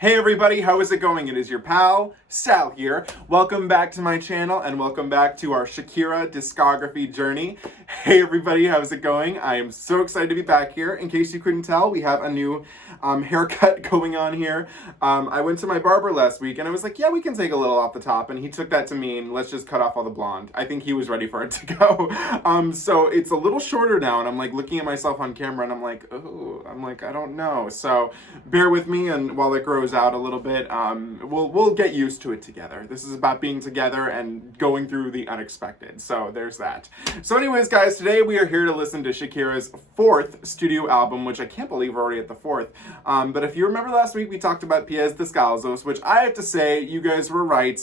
Hey everybody, how is it going? It is your pal, Sal here. Welcome back to my channel and welcome back to our Shakira discography journey. Hey everybody, how's it going? I am so excited to be back here. In case you couldn't tell, we have a new haircut going on here. I went to my barber last week and I was like, yeah, we can take a little off the top. And he took that to mean, let's just cut off all the blonde. I think he was ready for it to go. So it's a little shorter now and I'm like looking at myself on camera and I'm like, oh, I don't know. So bear with me, and while it grows out a little bit, we'll get used to it together. This is about being together and going through the unexpected. So there's that. So anyways, guys, today we are here to listen to Shakira's fourth studio album, which I can't believe we're already at the fourth. But if you remember last week, we talked about Pies Descalzos, which I have to say, you guys were right.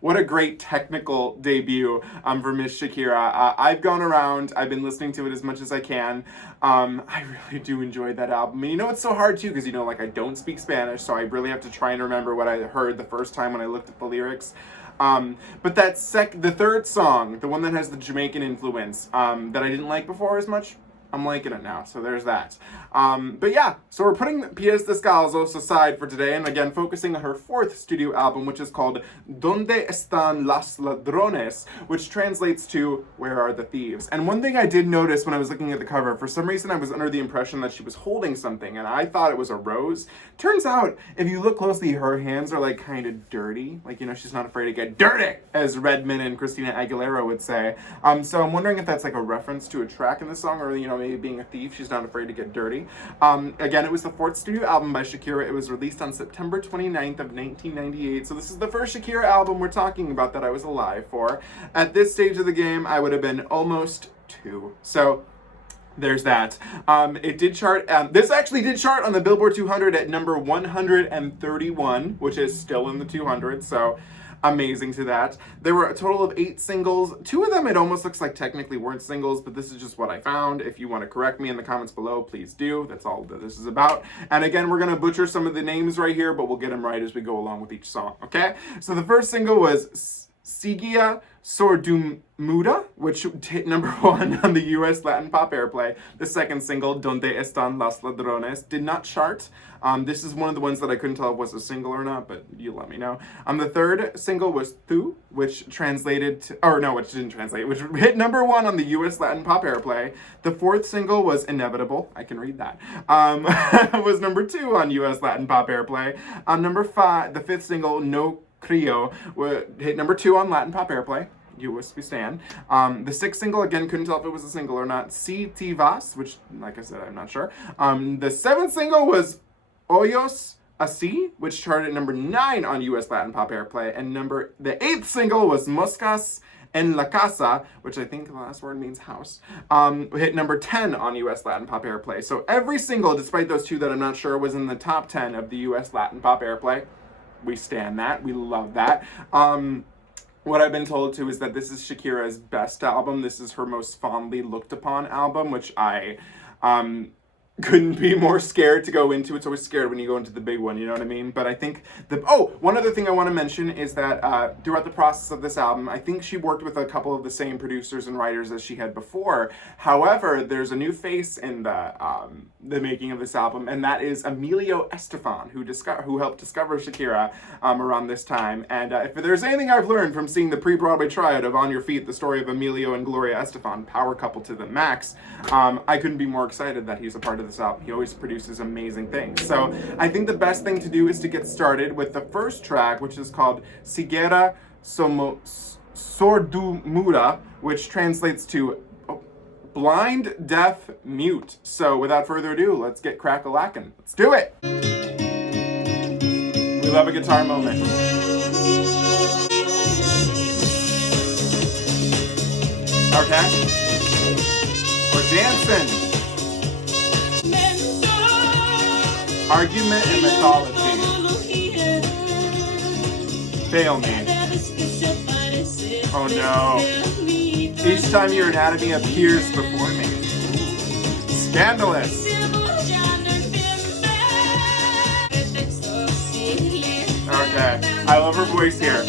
What a great technical debut for Miss Shakira. I've gone around, I've been listening to it as much as I can. I really do enjoy that album. And you know, it's so hard too, because you know, like I don't speak Spanish, so I really have to try and remember what I heard the first time when I looked at the lyrics. But that the third song, the one that has the Jamaican influence, that I didn't like before as much, I'm liking it now, so there's that. But yeah, so we're putting Pies Descalzos aside for today, and again, focusing on her fourth studio album, which is called Dónde Están Los Ladrones, which translates to Where Are the Thieves? And one thing I did notice when I was looking at the cover, for some reason I was under the impression that she was holding something, and I thought it was a rose. Turns out, if you look closely, her hands are like kind of dirty. Like, you know, she's not afraid to get dirty, as Redman and Christina Aguilera would say. So I'm wondering if that's like a reference to a track in the song, or, you know, maybe being a thief, she's not afraid to get dirty. Again, it was the fourth studio album by Shakira. It was released on September 29th of 1998. So this is the first Shakira album we're talking about that I was alive for. At this stage of the game, I would have been almost 2. So there's that. It did chart. This actually did chart on the Billboard 200 at number 131, which is still in the 200. So amazing to that. There were a total of 8 singles. 2 of them, it almost looks like technically weren't singles, but this is just what I found. If you want to correct me in the comments below, please do. That's all that this is about. And again, we're going to butcher some of the names right here, but we'll get them right as we go along with each song, okay? So the first single was Ciega, Sordomuda, which hit number 1 on the US Latin pop airplay. The second single, Dónde Están Los Ladrones, did not chart. This is one of the ones that I couldn't tell if was a single or not, but you let me know. The third single was Tu, which translated to, or no, which didn't translate, which hit number 1 on the US Latin pop airplay. The fourth single was Inevitable, I can read that, was number 2 on US Latin pop airplay. Number 5, the fifth single, No Creo, hit number 2 on Latin pop airplay. US we stand. The sixth single, again, couldn't tell if it was a single or not, Te Vas, which, like I said, I'm not sure. The seventh single was Ojos Así, which charted at number 9 on US Latin pop airplay. And the eighth single was Moscas En La Casa, which I think the last word means house, hit number 10 on US Latin pop airplay. So every single, despite those 2 that I'm not sure, was in the top 10 of the US Latin pop airplay. We stand that. We love that. What I've been told too is that this is Shakira's best album. This is her most fondly looked upon album, which I couldn't be more scared to go into. It's always scared when you go into the big one, you know what I mean? But I think one other thing I want to mention is that throughout the process of this album, I think she worked with a couple of the same producers and writers as she had before. However, there's a new face in the making of this album, and that is Emilio Estefan, who helped discover Shakira around this time. And if there's anything I've learned from seeing the pre-Broadway triad of On Your Feet, the story of Emilio and Gloria Estefan, power couple to the max, I couldn't be more excited that he's a part of this album. He always produces amazing things. So I think the best thing to do is to get started with the first track, which is called Ciega, Sordomuda, which translates to blind, deaf, mute. So without further ado, let's get crack-a-lackin'. Let's do it! We love a guitar moment. Okay? We're dancing. Argument and mythology. Fail me. Oh no. Each time your anatomy appears before me. Scandalous. Okay. I love her voice here.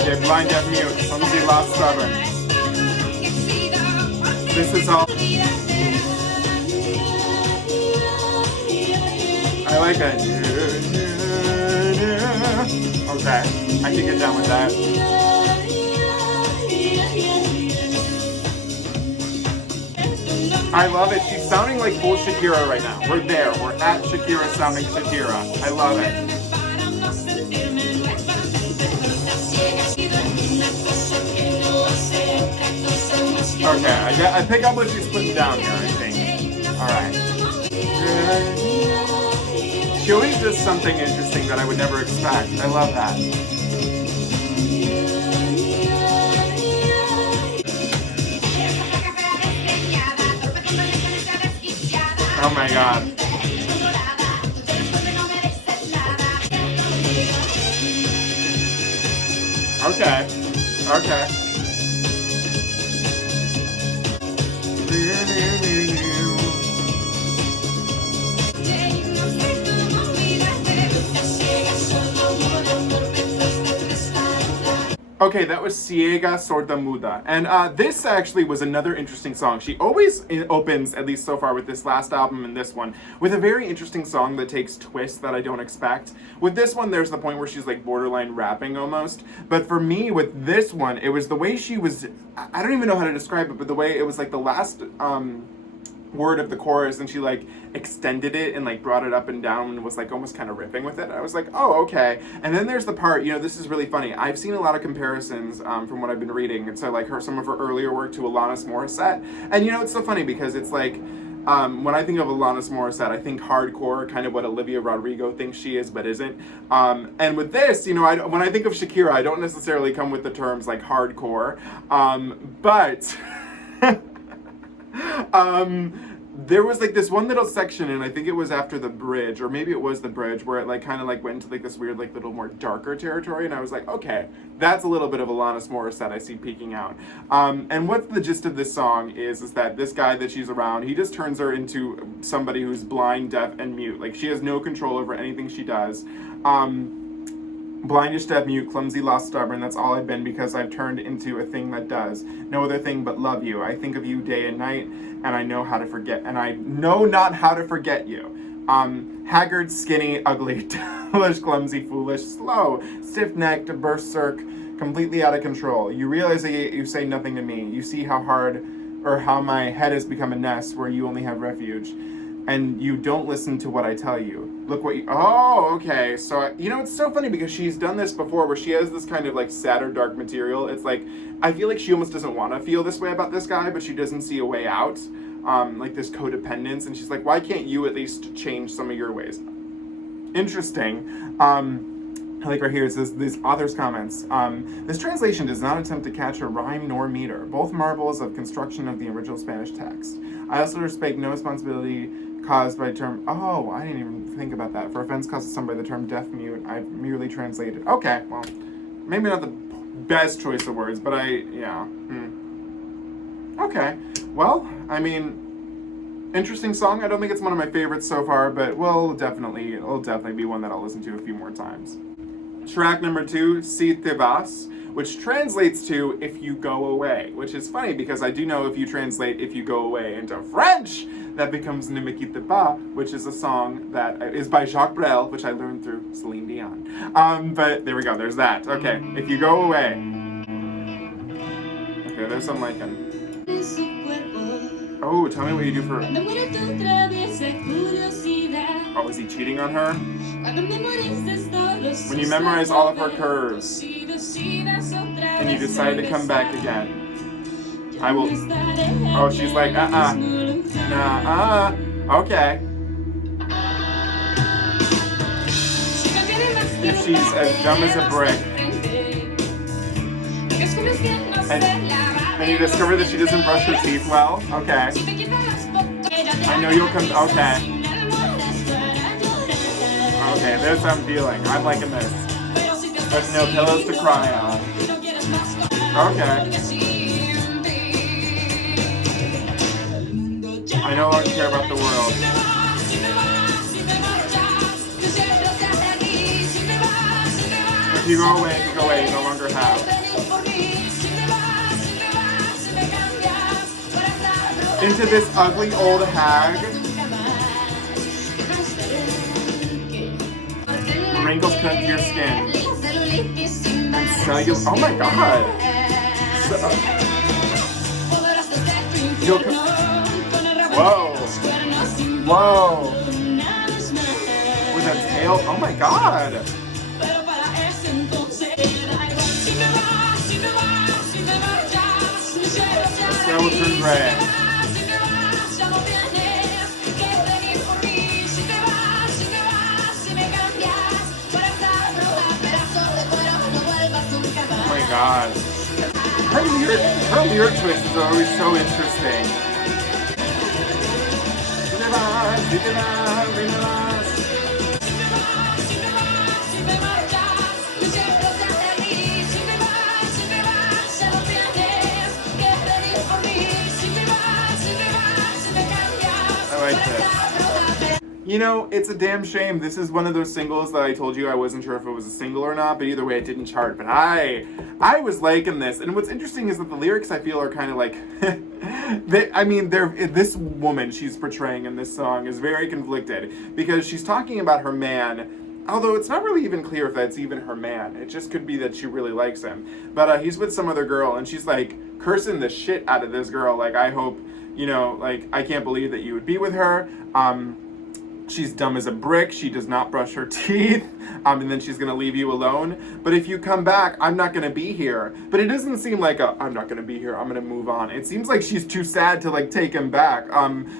Okay, blind, deaf, mute. Let me see Lost Stubborn. This is all. I like it. Okay, I can get down with that. I love it. She's sounding like full Shakira right now. We're there. We're at Shakira sounding Shakira. I love it. Okay, I pick up what she's putting down here, I think. Alright. She always does something interesting that I would never expect. I love that. Oh my god. Okay. Okay. Okay, that was Ciega, Sordomuda. And this actually was another interesting song. She always opens, at least so far with this last album and this one, with a very interesting song that takes twists that I don't expect. With this one, there's the point where she's like borderline rapping almost. But for me, with this one, it was the way she was, I don't even know how to describe it, but the way it was like the last word of the chorus, and she like extended it and like brought it up and down and was like almost kind of ripping with it. I was like, oh, okay. And then there's the part, you know, this is really funny. I've seen a lot of comparisons from what I've been reading, and so like some of her earlier work to Alanis Morissette. And you know, it's so funny because it's like, when I think of Alanis Morissette, I think hardcore, kind of what Olivia Rodrigo thinks she is but isn't. And with this, you know, when I think of Shakira, I don't necessarily come with the terms like hardcore, but there was like this one little section, and I think it was after the bridge, or maybe it was the bridge, where it like kind of like went into like this weird like little more darker territory, and I was like, okay, that's a little bit of Alanis Morissette I see peeking out. And what's the gist of this song is that this guy that she's around, he just turns her into somebody who's blind, deaf, and mute. Like she has no control over anything she does. Blind, deaf, mute, clumsy, lost, stubborn, that's all I've been because I've turned into a thing that does no other thing but love you. I think of you day and night, and I know how to forget, and I know not how to forget you. Haggard, skinny, ugly, devilish, clumsy, foolish, slow, stiff-necked, berserk, completely out of control. You realize that you say nothing to me. You see how hard, or how my head has become a nest where you only have refuge. And you don't listen to what I tell you. Look what you, oh, okay. So, you know, it's so funny because she's done this before where she has this kind of like sadder, dark material. It's like, I feel like she almost doesn't want to feel this way about this guy, but she doesn't see a way out. Like this codependence. And she's like, why can't you at least change some of your ways? Interesting. I like right here, it says, these author's comments. This translation does not attempt to catch a rhyme nor meter, both marvels of construction of the original Spanish text. I also respect no responsibility caused by term, oh, I didn't even think about that. For offense caused to some by the term deaf mute, I've merely translated. Okay, well, maybe not the best choice of words, but yeah. Okay, well, I mean, interesting song. I don't think it's one of my favorites so far, but it'll definitely be one that I'll listen to a few more times. Track number 2, Te Vas, which translates to if you go away, which is funny because I do know if you translate if you go away into French, that becomes Ne me quitte pas, which is a song that is by Jacques Brel, which I learned through Celine Dion. But there we go, there's that. Okay, if you go away. Okay, there's some like oh, tell me what you do for... Oh, is he cheating on her? When you memorize all of her curves and you decide to come back again, I will... Oh, she's like, okay. If she's as dumb as a brick. And you discover that she doesn't brush her teeth well? Okay. I know you'll come... Okay. Okay, there's how I'm feeling. I'm liking this. There's no pillows to cry on. Okay. I no longer care about the world. If you go away, you no longer have. into this ugly old hag. Wrinkles cut into your skin. And cellulite. Oh my god. Whoa. Whoa. With that tail. Oh my god. Skeleton gray. Oh my god. Her lyric choices are always so interesting. I like this. You know, it's a damn shame. This is one of those singles that I told you I wasn't sure if it was a single or not, but either way it didn't chart. But I was liking this. And what's interesting is that the lyrics I feel are kind of like, this woman she's portraying in this song is very conflicted because she's talking about her man, although it's not really even clear if that's even her man. It just could be that she really likes him. But he's with some other girl and she's like cursing the shit out of this girl. Like, I hope, you know, like, I can't believe that you would be with her. She's dumb as a brick, she does not brush her teeth, and then she's gonna leave you alone. But if you come back, I'm not gonna be here. But it doesn't seem like I'm not gonna be here, I'm gonna move on. It seems like she's too sad to like take him back.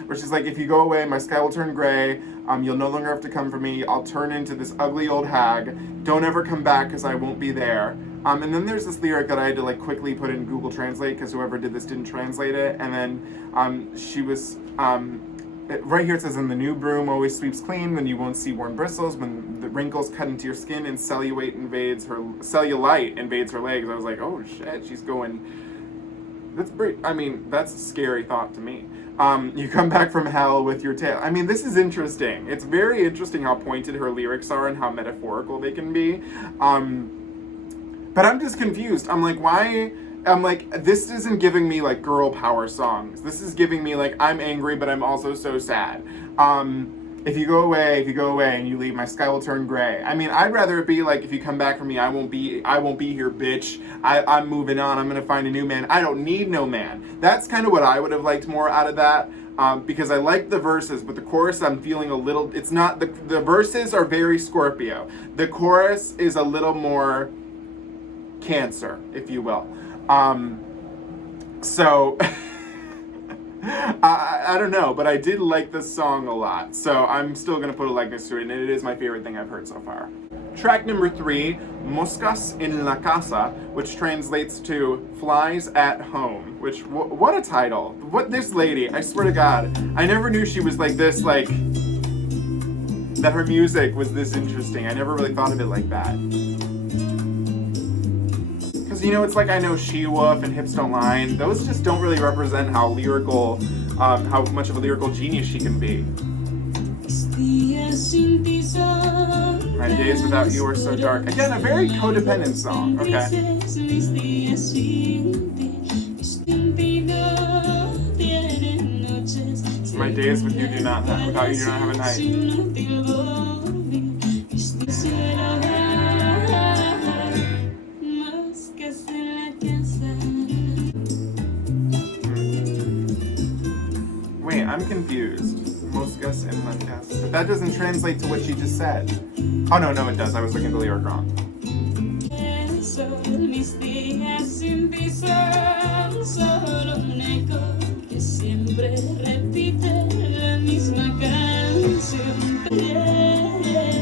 Where she's like, if you go away, my sky will turn gray, you'll no longer have to come for me, I'll turn into this ugly old hag, don't ever come back because I won't be there. And then there's this lyric that I had to like quickly put in Google Translate because whoever did this didn't translate it. And then she was, right here it says, in the new broom always sweeps clean, then you won't see worn bristles, when the wrinkles cut into your skin and cellulite invades her legs. I was like, oh shit, she's going, that's pretty, I mean, that's a scary thought to me. You come back from hell with your tail. I mean, this is interesting. It's very interesting how pointed her lyrics are and how metaphorical they can be. But I'm just confused. I'm like, why? I'm like, this isn't giving me like girl power songs. This is giving me like, I'm angry, but I'm also so sad. If you go away and you leave, my sky will turn gray. I mean, I'd rather it be like, if you come back for me, I won't be here, bitch. I'm moving on. I'm gonna find a new man. I don't need no man. That's kind of what I would have liked more out of that. Because I like the verses, but the chorus I'm feeling a little, it's not, the verses are very Scorpio. The chorus is a little more Cancer, if you will. So I don't know, but I did like this song a lot, so I'm still gonna put a like next to it, and it is my favorite thing I've heard so far. Track number 3, Moscas En La Casa, which translates to Flies at Home, which, what a title. What, this lady, I swear to God, I never knew she was like this, like, that her music was this interesting. I never really thought of it like that. You know, it's like, I know She Wolf and Hips Don't Lie. Those just don't really represent how lyrical, how much of a lyrical genius she can be. My days without you are so dark. Again, a very codependent song, okay? My days with you without you do not have a night. I'm confused. Moscas En La Casa. But that doesn't translate to what she just said. Oh, no, it does. I was looking at the lyric wrong.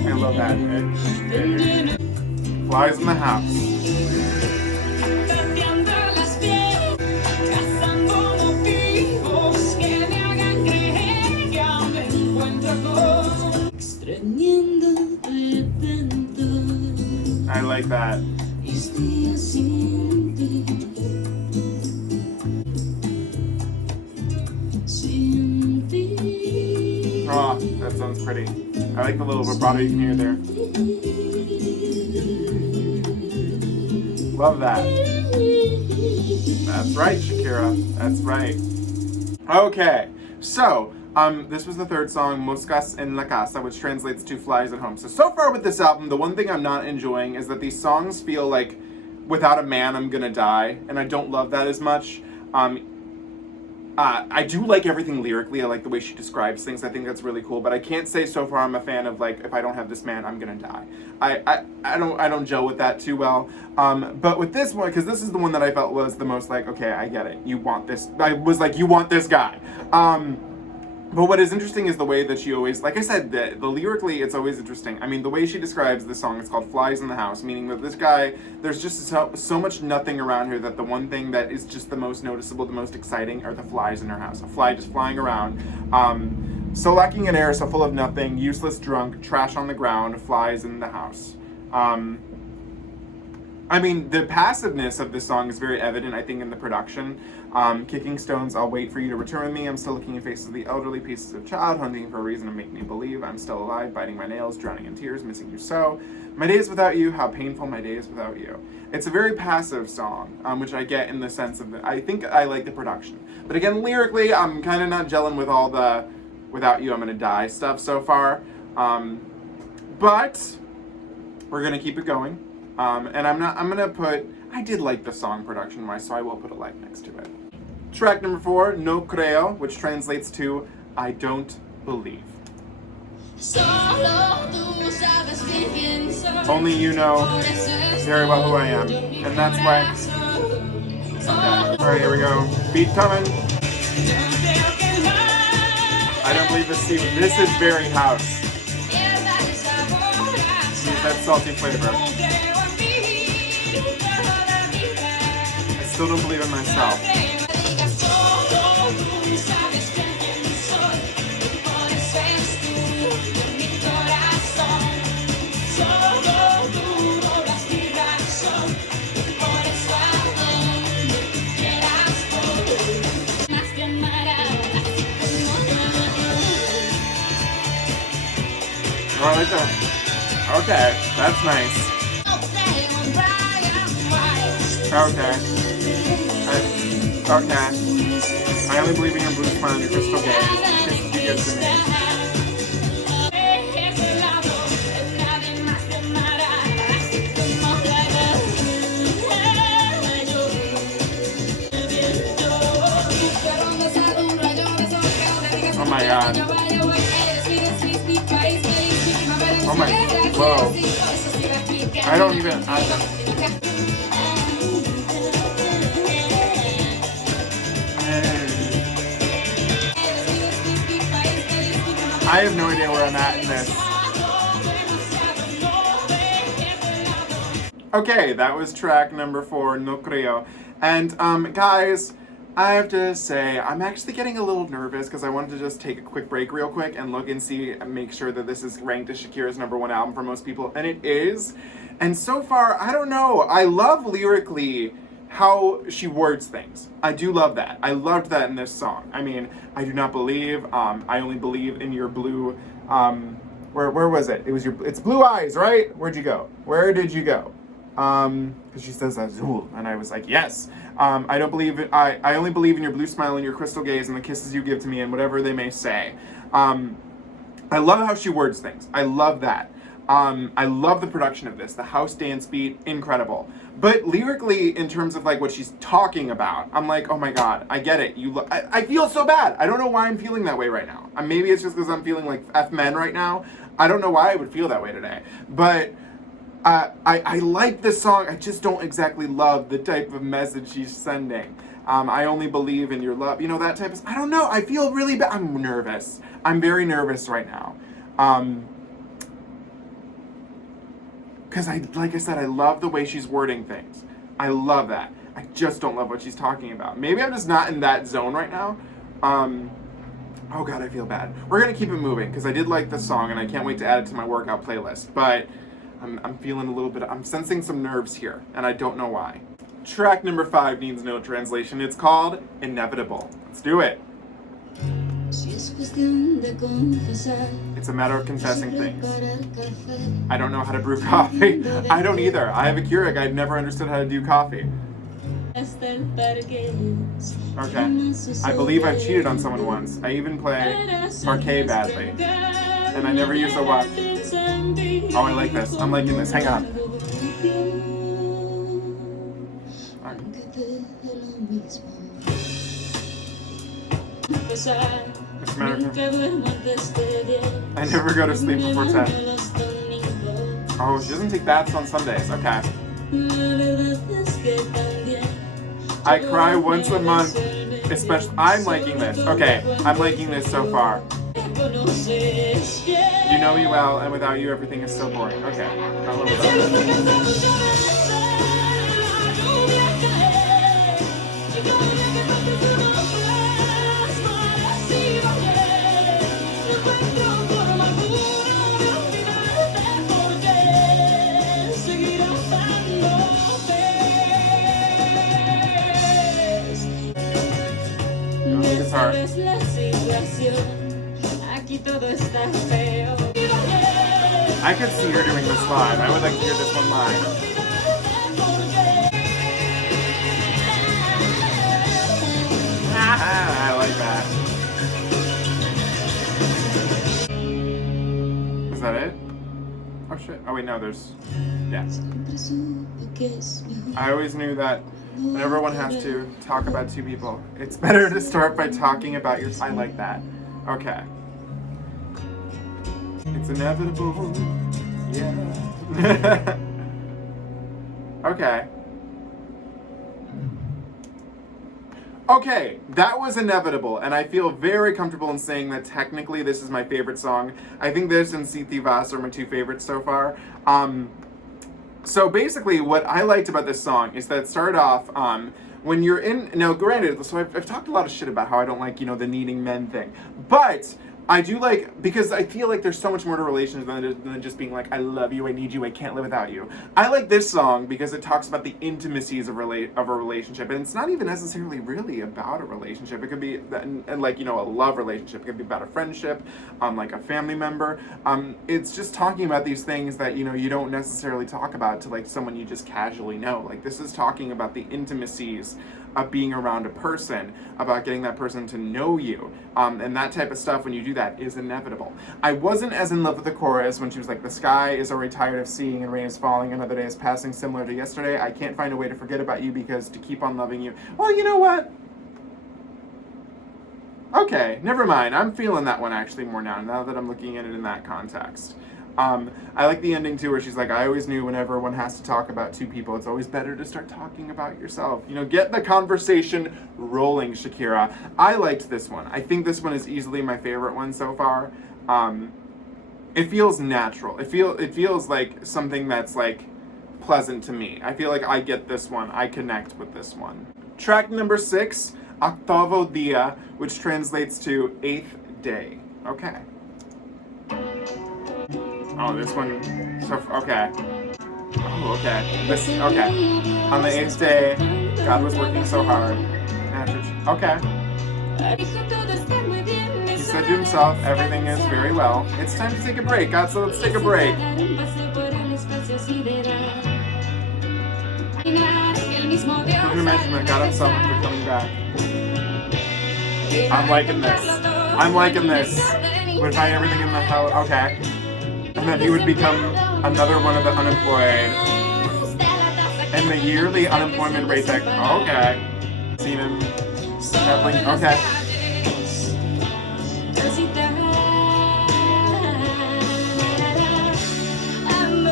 I love that. It flies in the house. I like that. Oh, that sounds pretty. I like the little vibrato you can hear there. Love that. That's right, Shakira. That's right. Okay, so this was the third song, Moscas En La Casa, which translates to Flies at Home. So far with this album, the one thing I'm not enjoying is that these songs feel like without a man I'm gonna die, and I don't love that as much. I do like everything lyrically. I like the way she describes things. I think that's really cool. But I can't say so far I'm a fan of like, if I don't have this man, I'm gonna die. I don't gel with that too well. But with this one, because this is the one that I felt was the most like, okay, I get it. You want this. I was like, you want this guy. But what is interesting is the way that she always, like I said, the lyrically, it's always interesting. I mean, the way she describes the song, it's called Flies in the House, meaning that this guy, there's just so much nothing around her that the one thing that is just the most noticeable, the most exciting are the flies in her house. A fly just flying around. So lacking in air, so full of nothing, useless, drunk, trash on the ground, flies in the house. I mean, the passiveness of this song is very evident, I think, in the production. Kicking stones, I'll wait for you to return me. I'm still looking in faces of the elderly, pieces of child, hunting for a reason to make me believe I'm still alive, biting my nails, drowning in tears, missing you so. My days without you, how painful my days without you. It's a very passive song, which I get in the sense of, I think I like the production. But again, lyrically, I'm kind of not gelling with all the without you, I'm gonna die stuff so far. But we're gonna keep it going. And I'm gonna put, I did like the song production-wise, so I will put a like next to it. Track number 4, No Creo, which translates to I Don't Believe. Only you know very well who I am, and that's why. Okay. Alright, here we go. Beat coming. I don't believe this. This is very house. Use that salty flavor. I still don't believe in myself. Oh, I like that. Okay, that's nice. Okay. I only believe in your blue smile and your crystal gaze. Kisses you give to me. Oh my god. Oh my, whoa. I don't even, I have no idea where I'm at in this. Okay, that was track number 4, No Creo. And guys, I have to say, I'm actually getting a little nervous because I wanted to just take a quick break real quick and look and see and make sure that this is ranked as Shakira's #1 album for most people, and it is. And so far, I don't know, I love lyrically how she words things. I do love that. I loved that in this song. I mean, I do not believe, I only believe in your blue, where was it? It's blue eyes, right? Where'd you go? Where did you go? Because she says azul, and I was like, yes. I don't believe it. I only believe in your blue smile and your crystal gaze and the kisses you give to me and whatever they may say. I love how she words things. I love that. I love the production of this. The house dance beat, incredible. But lyrically, in terms of like what she's talking about, I'm like, oh my god, I get it. I feel so bad. I don't know why I'm feeling that way right now. Maybe it's just because I'm feeling like F men right now. I don't know why I would feel that way today. But I like this song. I just don't exactly love the type of message she's sending. I only believe in your love. You know, that type of... I don't know. I feel really bad. I'm nervous. I'm very nervous right now. Because like I said, I love the way she's wording things. I love that. I just don't love what she's talking about. Maybe I'm just not in that zone right now. Oh god, I feel bad. We're gonna keep it moving because I did like this song and I can't wait to add it to my workout playlist. But I'm feeling a little bit, I'm sensing some nerves here and I don't know why. Track number 5 needs no translation. It's called Inevitable. Let's do it. It's a matter of confessing things. I don't know how to brew coffee. I don't either. I have a Keurig. I've never understood how to do coffee. Okay. I believe I've cheated on someone once. I even play parquet badly. And I never use a watch. Oh, I like this. I'm liking this. Hang on. I never go to sleep before 10. Oh, she doesn't take baths on Sundays. Okay. I cry once a month. Especially, I'm liking this. Okay, I'm liking this so far. You know me well, and without you, everything is so boring. Okay, a little bit. Guitar. I could see her doing this live. I would like to hear this one live. I like that. Is that it? Oh shit. Oh wait, no, there's... Yeah. I always knew that whenever one has to talk about two people, it's better to start by talking about your... I like that. Okay. It's inevitable. Yeah. Okay. Okay, that was inevitable, and I feel very comfortable in saying that technically this is my favorite song. I think this and Te Vas are my two favorites so far. So basically what I liked about this song is that it started off, when you're in, now granted, so I've talked a lot of shit about how I don't like, you know, the needing men thing, but I do like, because I feel like there's so much more to relations than just being like, I love you, I need you, I can't live without you. I like this song because it talks about the intimacies of a relationship, and it's not even necessarily really about a relationship. It could be, and like, you know, a love relationship. It could be about a friendship, like a family member. It's just talking about these things that, you know, you don't necessarily talk about to like someone you just casually know. Like, this is talking about the intimacies of being around a person, about getting that person to know you, and that type of stuff. When you do that, is inevitable. I wasn't as in love with the chorus when she was like, the sky is already tired of seeing and rain is falling, another day is passing similar to yesterday, I can't find a way to forget about you because to keep on loving you. Well, you know what? Okay, never mind. I'm feeling that one actually more now that I'm looking at it in that context. I like the ending too, where she's like, I always knew whenever one has to talk about two people, it's always better to start talking about yourself. You know, get the conversation rolling, Shakira. I liked this one. I think this one is easily my favorite one so far. It feels natural. It feels like something that's like pleasant to me. I feel like I get this one. I connect with this one. Track number 6, Octavo Dia, which translates to 8th day. Okay. Oh, this one, so, okay. Oh, okay. This, okay. On the 8th day, God was working so hard. Okay. He said to himself, everything is very well. It's time to take a break, God, so let's take a break. I can imagine that God himself after coming back. I'm liking this. I'm liking this. Would find everything in the hell, okay. And then he would become another one of the unemployed. And the yearly unemployment rate, like, okay. Seen him traveling, okay.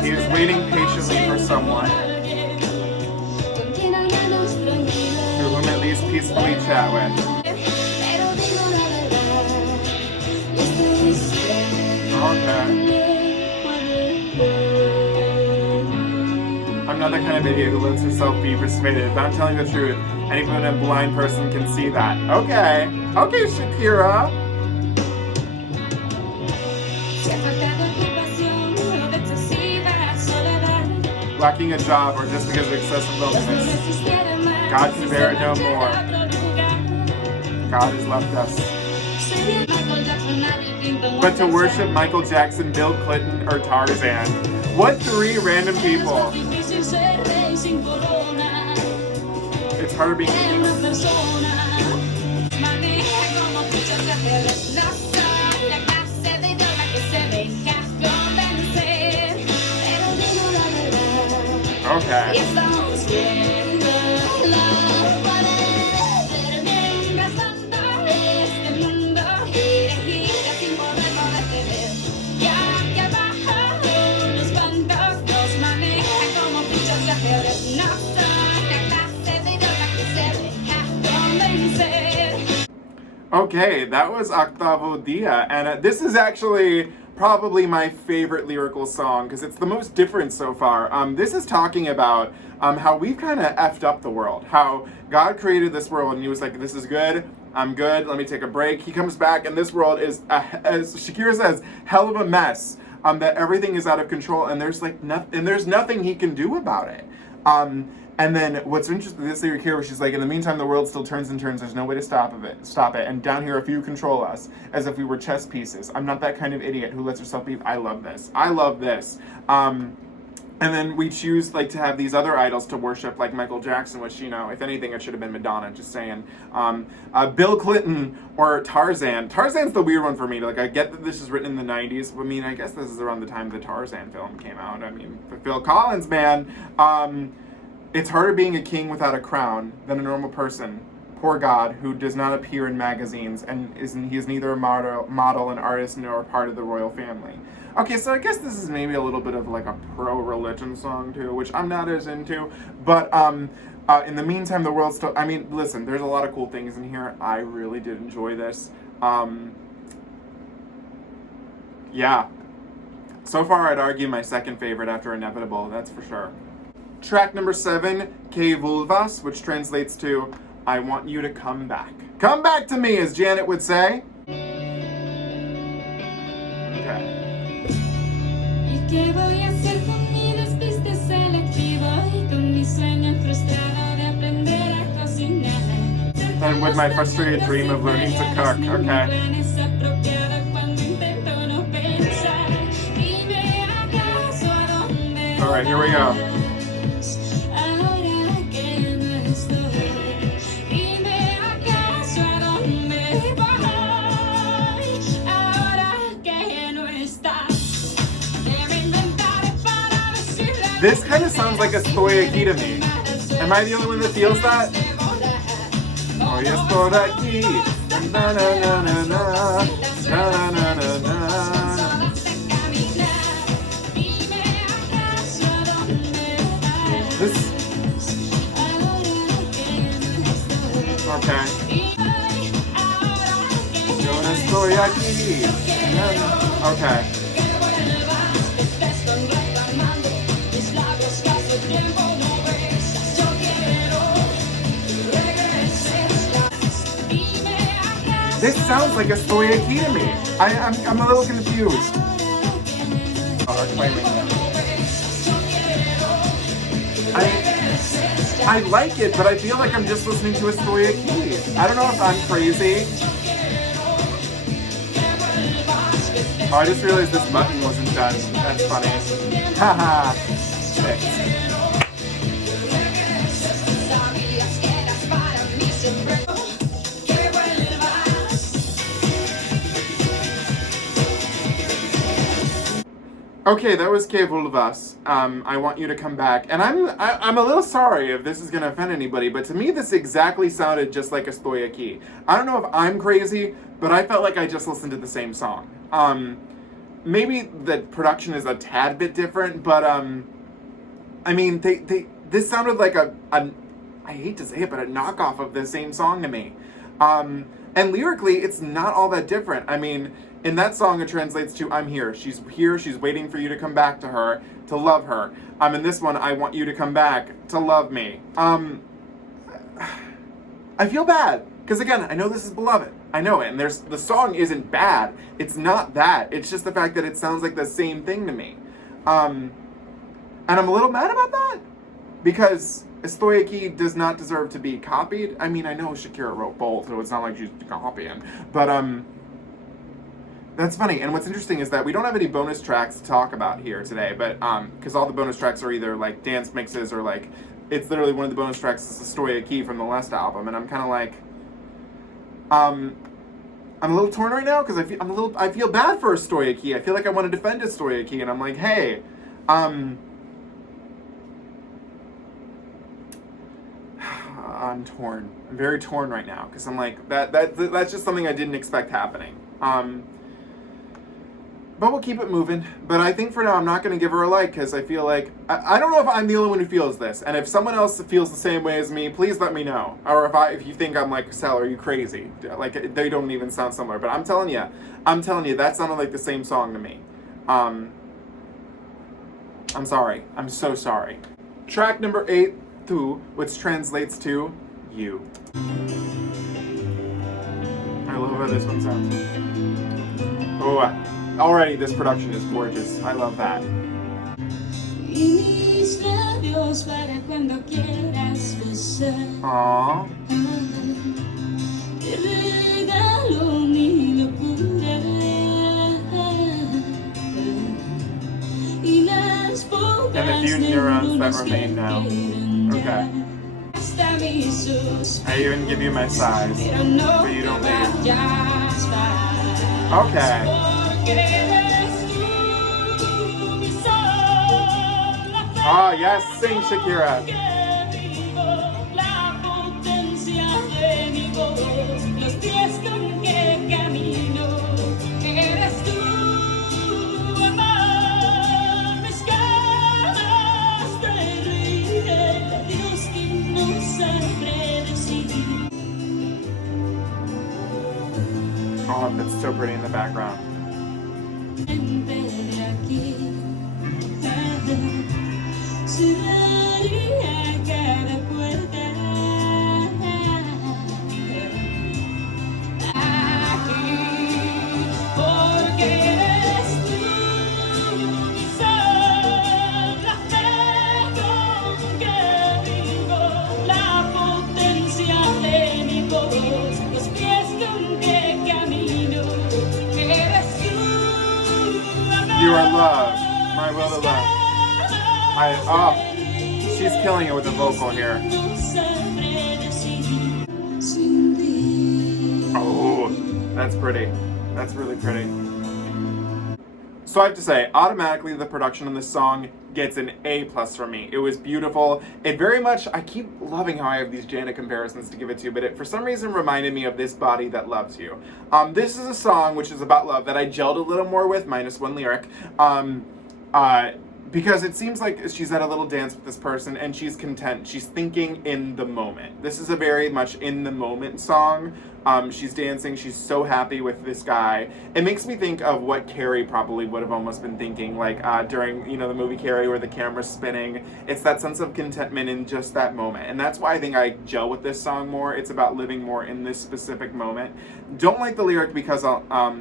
He is waiting patiently for someone to whom at least peacefully chat with. Okay. I'm not the kind of idiot who lets herself be persuaded, but I'm telling the truth. And even a blind person can see that. Okay. Okay, Shakira. Lacking a job or just because of excessive loneliness. God can bear it no more. God has left us. But to worship Michael Jackson, Bill Clinton, or Tarzan. What 3 random people? It's harder being okay. Okay, that was Octavo Dia, and this is actually probably my favorite lyrical song because it's the most different so far. This is talking about how we've kind of effed up the world, how God created this world and he was like, this is good, I'm good, let me take a break. He comes back and this world is, as Shakira says, hell of a mess, that everything is out of control and there's like there's nothing he can do about it. And then what's interesting, this lyric here, where she's like, in the meantime, the world still turns and turns. There's no way to stop it. And down here, a few control us, as if we were chess pieces. I'm not that kind of idiot who lets herself be. I love this. I love this. And then we choose like to have these other idols to worship, like Michael Jackson, which, you know, if anything, it should have been Madonna. Just saying. Bill Clinton or Tarzan. Tarzan's the weird one for me. Like, I get that this is written in the '90s. I mean, I guess this is around the time the Tarzan film came out. I mean, Phil Collins, man. It's harder being a king without a crown than a normal person. Poor God, who does not appear in magazines and he is neither a model, an artist, nor part of the royal family. Okay, so I guess this is maybe a little bit of like a pro-religion song too, which I'm not as into. But in the meantime, the world still. I mean, listen, there's a lot of cool things in here. I really did enjoy this. Yeah. So far, I'd argue my second favorite after Inevitable. That's for sure. Track number 7, Que Vuelvas, which translates to, I want you to come back. Come back to me, as Janet would say. Okay. And with my frustrated dream of learning to cook, okay. Alright, here we go. This kind of sounds like Estoy Aquí to me. Am I the only one that feels that? Hoy estoy aquí. Na na na na na. Na na na na. This. Okay. Yo no estoy aquí. Okay. This sounds like Estoy Aquí to me. I'm a little confused. I like it, but I feel like I'm just listening to Estoy Aquí. I don't know if I'm crazy. Oh, I just realized this button wasn't done. That's funny. Haha. Okay, that was Que Vuelvas. I want you to come back. And I'm a little sorry if this is going to offend anybody, but to me this exactly sounded just like Estoy Aquí. I don't know if I'm crazy, but I felt like I just listened to the same song. Maybe the production is a tad bit different, but I mean, this sounded like a I hate to say it, but a knockoff of the same song to me. And lyrically, it's not all that different. I mean, in that song, it translates to, I'm here. She's here. She's waiting for you to come back to her, to love her. In this one, I want you to come back to love me. I feel bad. Because again, I know this is beloved. I know it. And the song isn't bad. It's not that. It's just the fact that it sounds like the same thing to me. And I'm a little mad about that. Because Estoy Aquí does not deserve to be copied. I mean, I know Shakira wrote both, so it's not like she's copying. But, that's funny. And what's interesting is that we don't have any bonus tracks to talk about here today, but because all the bonus tracks are either like dance mixes or like it's literally one of the bonus tracks. It's the Story of Key from the last album, and I'm kind of like, I'm a little torn right now because I feel bad for Story of Key. I feel like I want to defend his Story of Key, and I'm like, hey, I'm torn. I'm very torn right now because I'm like that's just something I didn't expect happening. But we'll keep it moving. But I think for now I'm not going to give her a like because I feel like I don't know if I'm the only one who feels this, and if someone else feels the same way as me, please let me know. Or if you think I'm like, Sal, are you crazy? Like they don't even sound similar. But I'm telling you, that sounded like the same song to me. I'm sorry. I'm so sorry. Track number 8, Tu, which translates to you. I love how this one sounds. Oh, already this production is gorgeous. I love that. Aww. And the few neurons that remain now. Okay. I even give you my size, but you don't leave. Okay. Oh, yes, sing, Shakira. Oh, that's so pretty in the background. You are love, my will to love. She's killing it with the vocal here. Oh, that's pretty. That's really pretty. So I have to say, automatically the production on this song gets an A+ from me. It was beautiful. It very much, I keep loving how I have these Janet comparisons to give it to, but it for some reason reminded me of This Body That Loves You. This is a song which is about love that I gelled a little more with, minus one lyric, because it seems like she's at a little dance with this person and she's content. She's thinking in the moment. This is a very much in the moment song. She's dancing. She's so happy with this guy. It makes me think of what Carrie probably would have almost been thinking, like during the movie Carrie where the camera's spinning. It's that sense of contentment in just that moment. And that's why I think I gel with this song more. It's about living more in this specific moment. Don't like the lyric because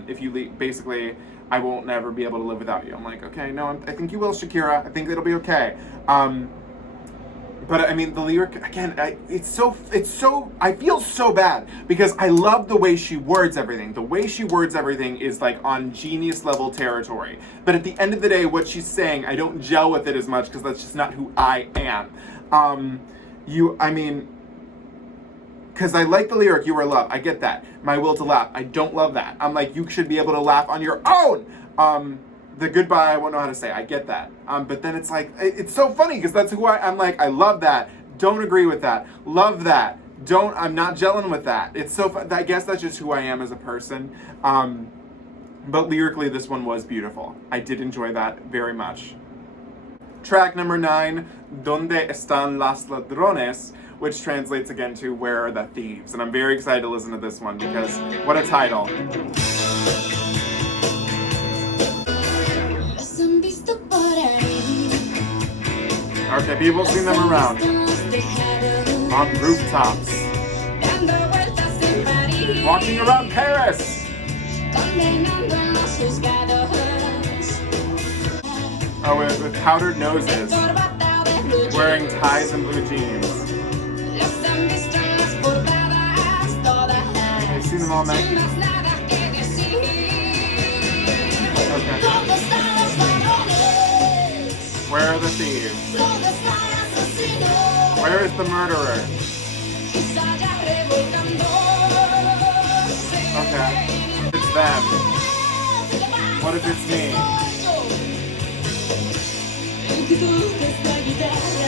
if you basically, I won't never be able to live without you. I'm like, okay, no, I think you will, Shakira. I think it'll be okay. But I mean, the lyric, again, I feel so bad because I love the way she words everything. The way she words everything is like on genius level territory. But at the end of the day, what she's saying, I don't gel with it as much because that's just not who I am. Because I like the lyric, you are love. I get that. My will to laugh. I don't love that. I'm like, you should be able to laugh on your own. The goodbye, I won't know how to say. I get that. But then it's like, it's so funny because that's who I'm like, I love that. Don't agree with that. Love that. I'm not gelling with that. It's so fun. I guess that's just who I am as a person. But lyrically, this one was beautiful. I did enjoy that very much. Track number 9, Dónde Están Las Ladrones, which translates again to Where Are the Thieves? And I'm very excited to listen to this one because what a title. Okay, people seen them around. On rooftops. Walking around Paris. Oh, with powdered noses. Wearing ties and blue jeans. I've seen them all night. Okay. Where are the thieves? Where is the murderer? Okay. It's them. What if it's me?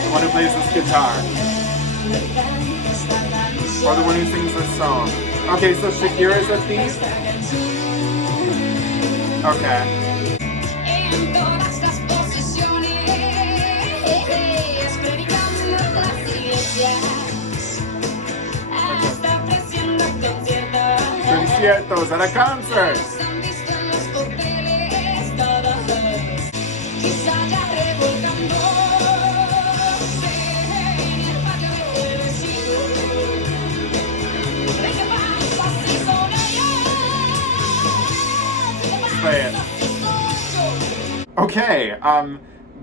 The one who plays this guitar. Or the one who sings this song. Okay, so Shakira is a thief? Okay. Conciertos at a concert. Okay,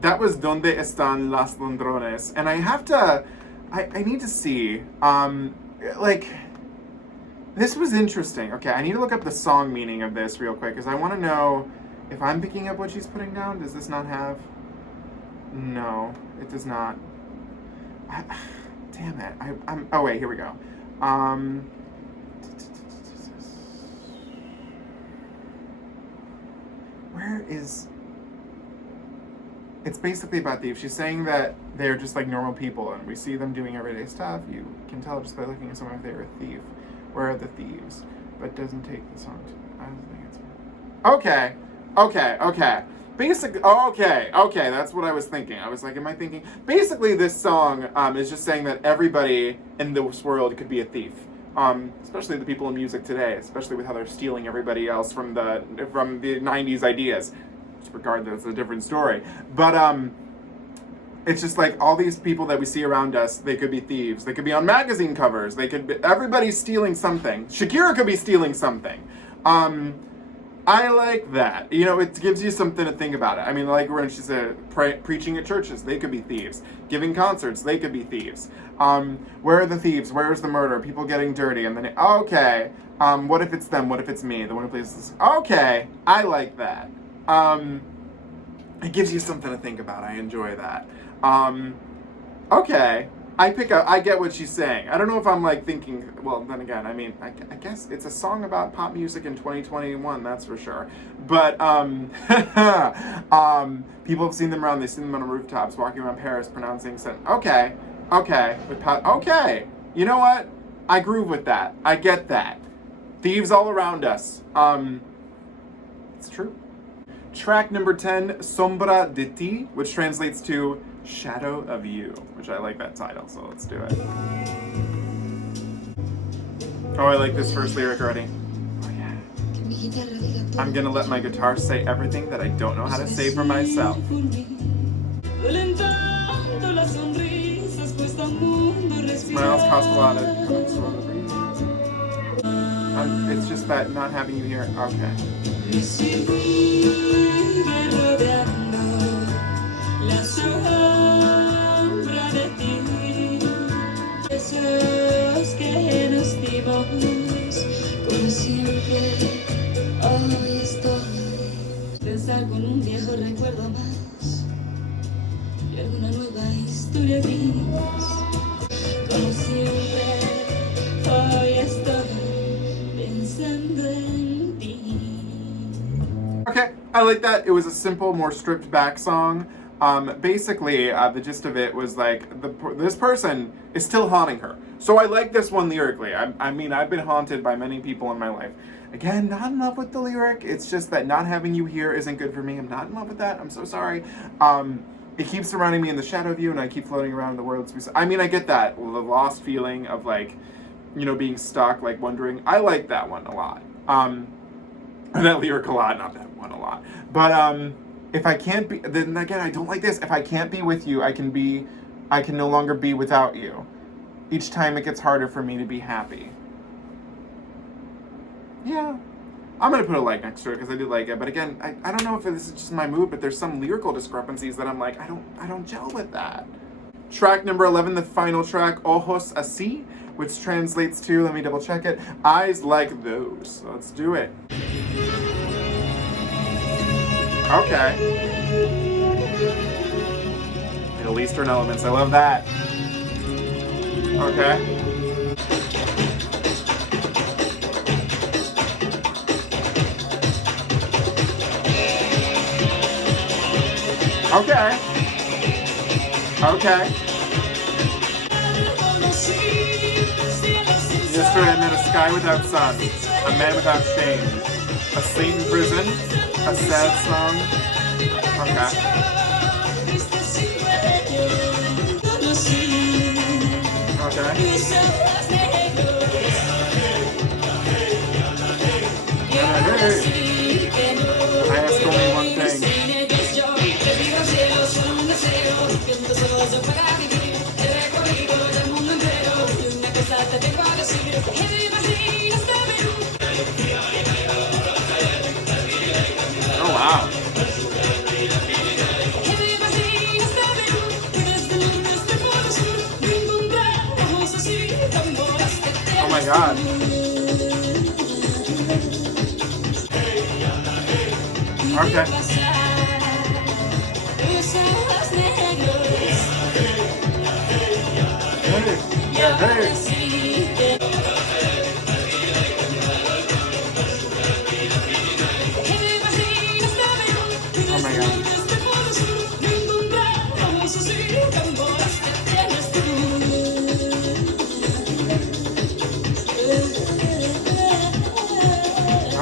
that was Dónde Están Los Ladrones, and I have to, I need to see, like, this was interesting. Okay, I need to look up the song meaning of this real quick, because I want to know if I'm picking up what she's putting down. Does this not have? No, it does not. Damn it, I'm, oh wait, here we go. Where is... It's basically about thieves. She's saying that they're just like normal people and we see them doing everyday stuff. You can tell just by looking at someone if they're a thief. Where are the thieves? But doesn't take the song to... I don't think it's... Okay. Basically, okay, that's what I was thinking. I was like, am I thinking... Basically, this song is just saying that everybody in this world could be a thief. Especially the people in music today, especially with how they're stealing everybody else from the 90s ideas. Regardless, it's a different story. But it's just like all these people that we see around us, they could be thieves. They could be on magazine covers. They could be, everybody's stealing something. Shakira could be stealing something. I like that. You know, it gives you something to think about it. I mean, like when she's preaching at churches, they could be thieves. Giving concerts, they could be thieves. Where are the thieves? Where's the murder? People getting dirty. And then, okay, what if it's them? What if it's me? The one who plays this. Okay, I like that. It gives you something to think about. I enjoy that. Okay. I get what she's saying. I don't know if I'm like thinking, well, then again, I mean, I guess it's a song about pop music in 2021, that's for sure. But, people have seen them around, they've seen them on the rooftops, walking around Paris, pronouncing, okay, okay. You know what? I groove with that. I get that. Thieves all around us. It's true. Track number 10, Sombra de Ti, which translates to Shadow of You, which I like that title, so let's do it. Oh, I like this first lyric already. Oh yeah. I'm gonna let my guitar say everything that I don't know how to say for myself. Smiles cost a lot of... it's just that not having you here. Okay. La sombra de ti, besos que nos dimos, como siempre, hoy estoy. Pensar con un viejo recuerdo más, y alguna nueva historia gris, como siempre, hoy estoy pensando en ti. Okay, I like that. It was a simple, more stripped back song. Basically, the gist of it was like, this person is still haunting her. So I like this one lyrically. I mean, I've been haunted by many people in my life. Again, not in love with the lyric. It's just that not having you here isn't good for me. I'm not in love with that. I'm so sorry. It keeps surrounding me in the shadow of you, and I keep floating around the world. I mean, I get that. The lost feeling of like, you know, being stuck, like wondering. I like that one a lot. That lyric a lot, not that one a lot. But, if I can't be, then again, I don't like this. If I can't be with you, I can no longer be without you. Each time it gets harder for me to be happy. Yeah. I'm going to put a like next to it because I do like it. But again, I don't know if this is just my mood, but there's some lyrical discrepancies that I'm like, I don't gel with that. Track number 11, the final track, Ojos Así, which translates to, let me double check it, eyes like those. So let's do it. Okay. Middle Eastern elements, I love that. Okay. Okay. Okay. Yesterday I met a sky without sun, a man without shame, a saint in prison, a sad song. Okay. Okay. I ask only one thing. Oh wow. Oh my god. Okay. Hey. Oh my god.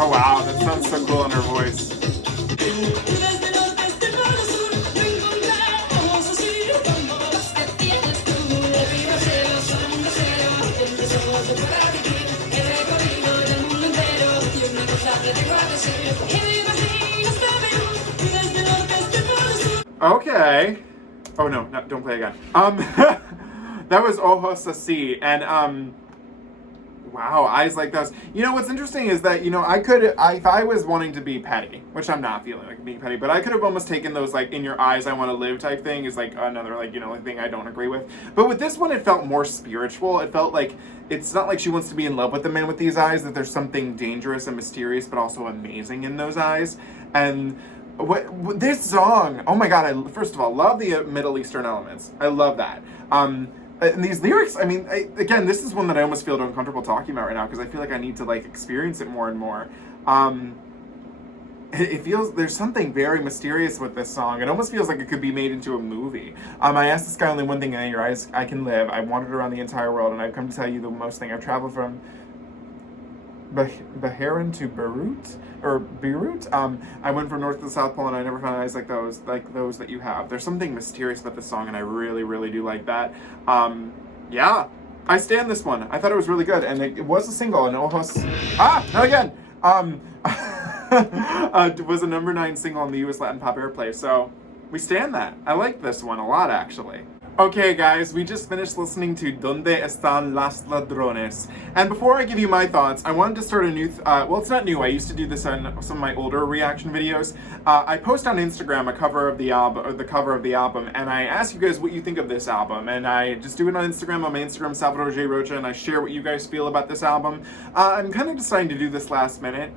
Oh wow, that sounds so cool in her voice. Okay. Oh no, don't play again. That was Ojos Así, and wow, eyes like those. You know, what's interesting is that, you know, if I was wanting to be petty, which I'm not feeling like being petty, but I could have almost taken those, like, in your eyes I want to live type thing is like another, like, you know, like thing I don't agree with. But with this one, it felt more spiritual. It felt like it's not like she wants to be in love with the man with these eyes, that there's something dangerous and mysterious, but also amazing in those eyes. And what this song, oh my god, I first of all love the Middle Eastern elements. I love that. And these lyrics, I mean, again, this is one that I almost feel uncomfortable talking about right now because I feel like I need to, like, experience it more and more. It feels, there's something very mysterious with this song. It almost feels like it could be made into a movie. I asked this guy only one thing, in your eyes I can live. I've wandered around the entire world, and I've come to tell you the most thing. I've traveled from Bahrain to Beirut. I went from North to the South Pole, and I never found eyes like those that you have. There's something mysterious about this song, and I really, really do like that. Yeah, I stand this one. I thought it was really good, and it was a single, and Ojos... not again! It was a #9 single on the US Latin Pop Airplay, so we stand that. I like this one a lot, actually. Okay guys, we just finished listening to Dónde Están Los Ladrones. And before I give you my thoughts, I wanted to start a new, well, it's not new, I used to do this on some of my older reaction videos. I post on Instagram a cover of the album, or the cover of the album, and I ask you guys what you think of this album. And I just do it on Instagram, my Instagram, Salvador J. Rocha, and I share what you guys feel about this album. I'm kind of deciding to do this last minute,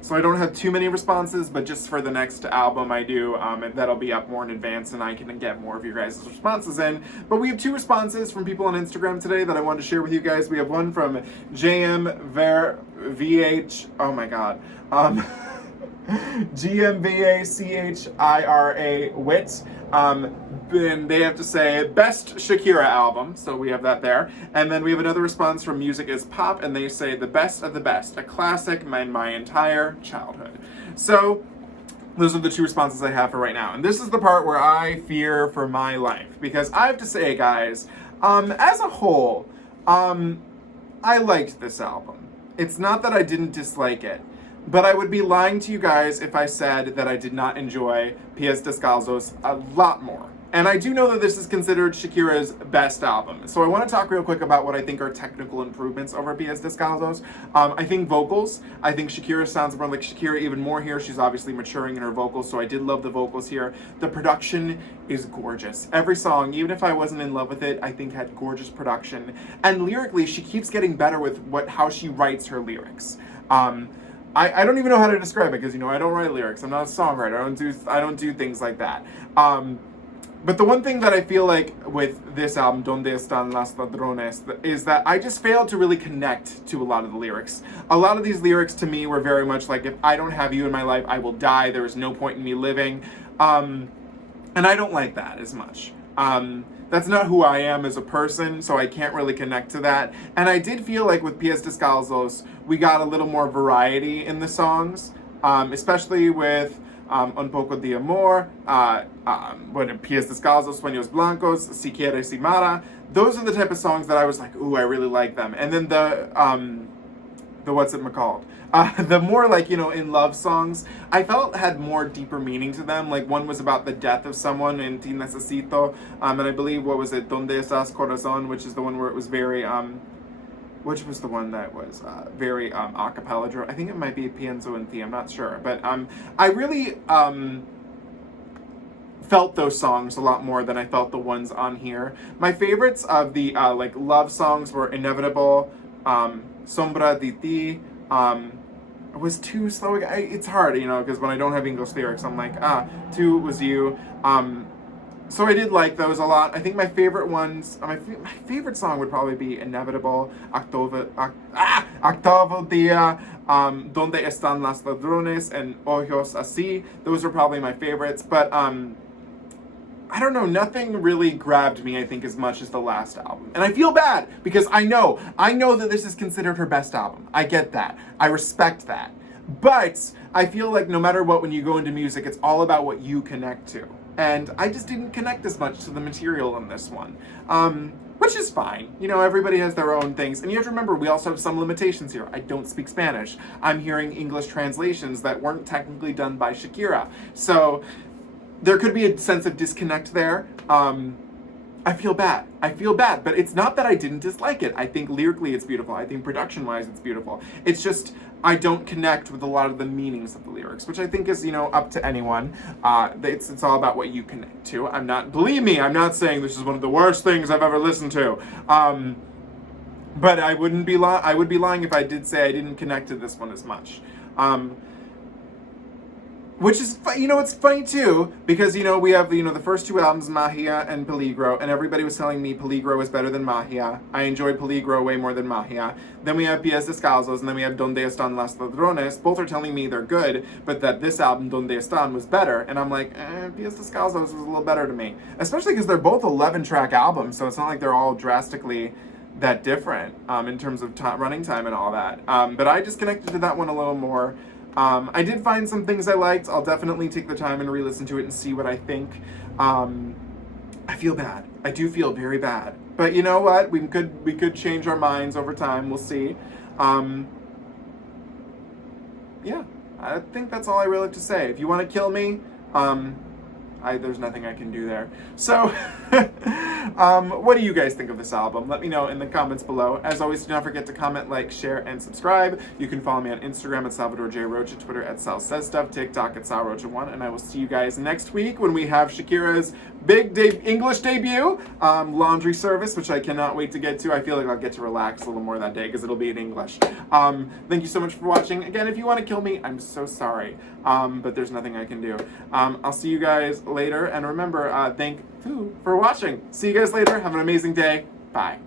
so I don't have too many responses, but just for the next album I do, and that'll be up more in advance, and I can get more of your guys' responses in. But we have 2 responses from people on Instagram today that I wanted to share with you guys. We have one from JMVH, oh my god, GMVACHIRA Wit. And they have to say, best Shakira album, so we have that there. And then we have another response from Music is Pop, and they say, the best of the best, a classic in my entire childhood. So, those are the 2 responses I have for right now. And this is the part where I fear for my life. Because I have to say, guys, as a whole, I liked this album. It's not that I didn't dislike it, but I would be lying to you guys if I said that I did not enjoy Pies Descalzos a lot more. And I do know that this is considered Shakira's best album. So I want to talk real quick about what I think are technical improvements over Pies Descalzos. I think vocals. I think Shakira sounds more like Shakira even more here. She's obviously maturing in her vocals, so I did love the vocals here. The production is gorgeous. Every song, even if I wasn't in love with it, I think had gorgeous production. And lyrically, she keeps getting better with how she writes her lyrics. I don't even know how to describe it because, you know, I don't write lyrics. I'm not a songwriter. I don't do things like that. But the one thing that I feel like with this album, Dónde Están Las Ladrones, is that I just failed to really connect to a lot of the lyrics. A lot of these lyrics to me were very much like, if I don't have you in my life, I will die. There is no point in me living. And I don't like that as much. That's not who I am as a person, so I can't really connect to that. And I did feel like with Pies Descalzos, we got a little more variety in the songs, especially with Un poco de amor, Pies Descalzos, Sueños Blancos, Si Quieres Si Mara. Those are the type of songs that I was like, ooh, I really like them. And then the what's it called? The more like, in love songs, I felt had more deeper meaning to them. Like one was about the death of someone in Te Necesito, and I believe, what was it, Donde Estás Corazón, which is the one where it was very, which was the one that was very a cappella. I think it might be Pienso en Ti, I'm not sure. But I really felt those songs a lot more than I felt the ones on here. My favorites of the like love songs were Inevitable, Sombra de Ti. It was too slow. It's hard, because when I don't have English lyrics, I'm like, two was you. So I did like those a lot. I think my favorite ones, my favorite song would probably be Inevitable, Octavo Dia, Dónde Están Las Ladrones, and Ojos Así. Those are probably my favorites, but I don't know, nothing really grabbed me, I think, as much as the last album. And I feel bad, because I know that this is considered her best album. I get that. I respect that. But I feel like no matter what, when you go into music, it's all about what you connect to. And I just didn't connect as much to the material in this one. Which is fine. Everybody has their own things. And you have to remember, we also have some limitations here. I don't speak Spanish. I'm hearing English translations that weren't technically done by Shakira. So there could be a sense of disconnect there. I feel bad, but it's not that I didn't dislike it. I think lyrically it's beautiful. I think production-wise it's beautiful. It's just, I don't connect with a lot of the meanings of the lyrics, which I think is, up to anyone. It's all about what you connect to. Believe me, I'm not saying this is one of the worst things I've ever listened to. But I would be lying if I did say I didn't connect to this one as much. Which is, it's funny too, because, we have, the first two albums, Magia and Peligro, and everybody was telling me Peligro is better than Magia. I enjoyed Peligro way more than Magia. Then we have Pies Descalzos, and then we have Donde Están Las Ladrones. Both are telling me they're good, but that this album, Donde Están, was better. And I'm like, Pies Descalzos was a little better to me. Especially because they're both 11-track albums, so it's not like they're all drastically that different in terms of running time and all that. But I just connected to that one a little more. I did find some things I liked. I'll definitely take the time and re-listen to it and see what I think. I feel bad. I do feel very bad. But you know what? We could change our minds over time. We'll see. Yeah, I think that's all I really have to say. If you want to kill me, there's nothing I can do there. So, what do you guys think of this album? Let me know in the comments below. As always, do not forget to comment, like, share, and subscribe. You can follow me on Instagram at Salvador J. Rocha, Twitter at Sal Says Stuff, TikTok at SalRocha1, and I will see you guys next week when we have Shakira's big English debut, Laundry Service, which I cannot wait to get to. I feel like I'll get to relax a little more that day because it'll be in English. Thank you so much for watching. Again, if you want to kill me, I'm so sorry, but there's nothing I can do. I'll see you guys later, and remember, thank you for watching. See you guys later. Have an amazing day. Bye.